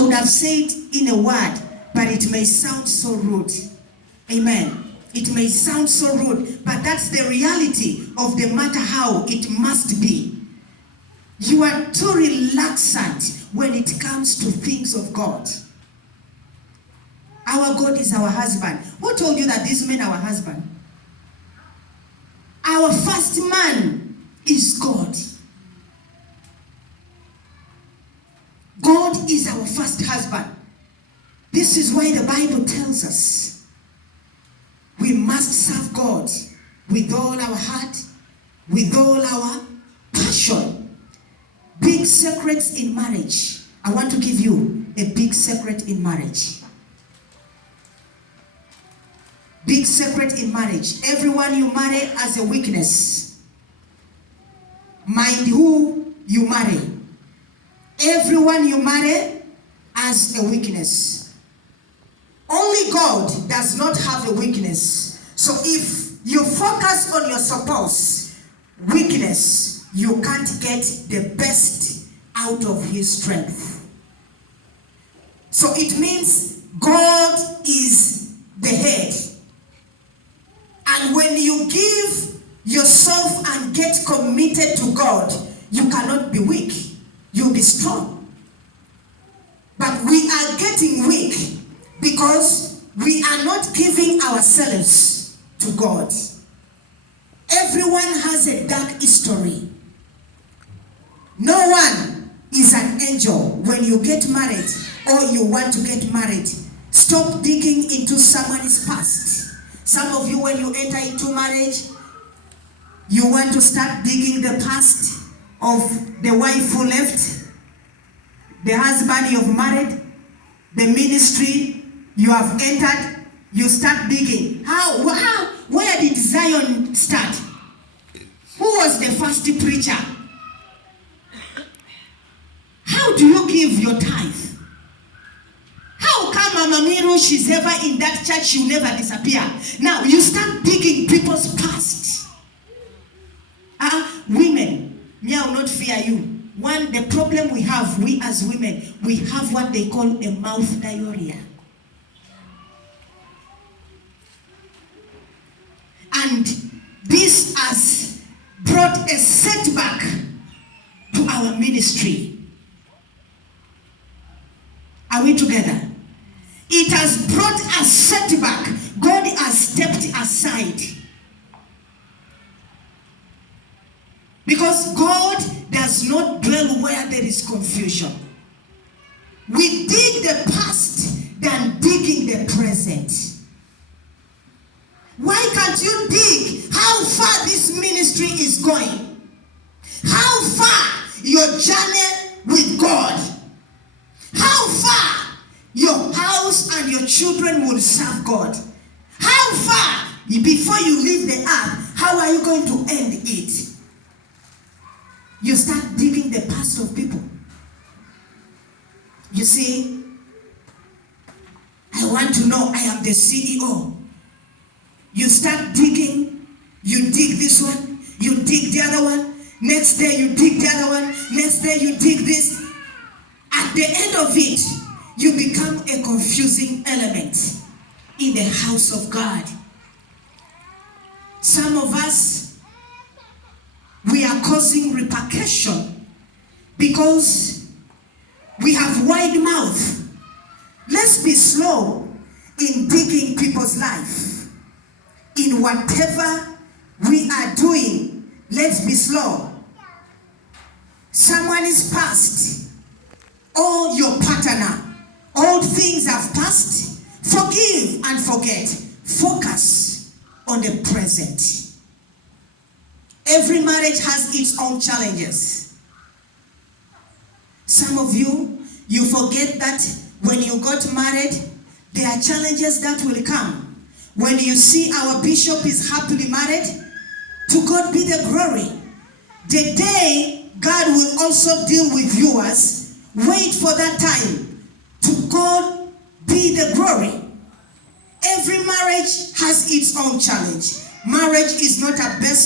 I would have said in a word, but it may sound so rude. Amen. It may sound so rude, but that's the reality of the matter how it must be. You are too relaxant when it comes to things of God. Our God is our husband. Who told you that these men are our husband? Our first man is God. God is our first husband. This is why the Bible tells us we must serve God with all our heart, with all our passion. Big secrets in marriage. I want to give you a big secret in marriage. Big secret in marriage. Everyone you marry has a weakness. Mind who you marry. Everyone you marry has a weakness. Only God does not have a weakness. So if you focus on your spouse weakness, you can't get the best out of his strength. So it means God is the head. And when you give yourself and get committed to God, you cannot be weak. You'll be strong. But we are getting weak because we are not giving ourselves to God. Everyone has a dark history. No one is an angel. When you get married or you want to get married, stop digging into someone's past. Some of you, when you enter into marriage, you want to start digging the past of the wife who left, the husband you have married, the ministry you have entered. You start digging. Where did Zion start? Who was the first preacher? How do you give your tithe? How come Mama Miru, she's ever in that church, she'll never disappear? Now, you start digging people's past. Women, me, I will not fear you. One, the problem we have, we as women, we have what they call a mouth diarrhea. And this has brought a setback to our ministry. Are we together? It has brought a setback. God has stepped aside. Because God does not dwell where there is confusion. We dig the past than digging the present. Why can't you dig how far this ministry is going? How far your journey with God? How far your house and your children will serve God? How far, before you leave the earth, how are you going to end it? You start digging the past of people. You see, I want to know, I am the CEO. You start digging, you dig this one, you dig the other one, next day you dig the other one, next day you dig this. At the end of it, you become a confusing element in the house of God. Some of us, we are causing repercussion because we have wide mouth. Let's be slow in digging people's life. In whatever we are doing, let's be slow. Someone is past. All your partner, all things have passed. Forgive and forget. Focus on the present. Every marriage has its own challenges. Some of you, you forget that when you got married, there are challenges that will come. When you see our bishop is happily married, to God be the glory. The day God will also deal with yours, wait for that time. To God be the glory. Every marriage has its own challenge. Marriage is not a best